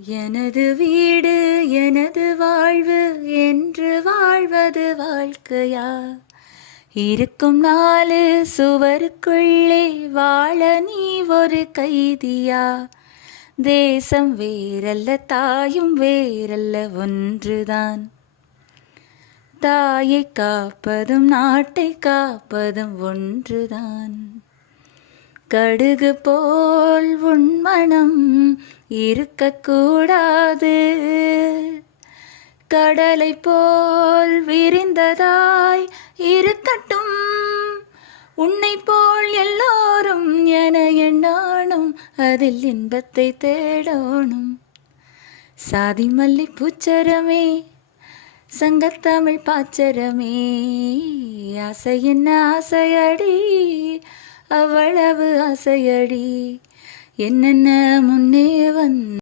எனது வீடு எனது வாழ்வு என்று வாழ்வது வாழ்க்கையா? இருக்கும் நாலு சுவருக்குள்ளே வாழ நீ ஒரு கைதியா? தேசம் வேறல்ல தாயும் வேறல்ல ஒன்றுதான். தாயை காப்பதும் நாட்டை காப்பதும் ஒன்றுதான். கடுகு போல் உன் மனம் இருக்கக்கூடாது. கடலை போல் விரிந்ததாய் இருக்கட்டும். உன்னை போல் எல்லோரும் என எண்ணானும் அதில் இன்பத்தை தேடணும். சாதி மல்லி பூச்சரமே சங்கத்தமிழ் பாச்சரமே, ஆசை என்ன ஆசையடி அவ்வளவு ஆசையடி, என்னென்ன முன்னே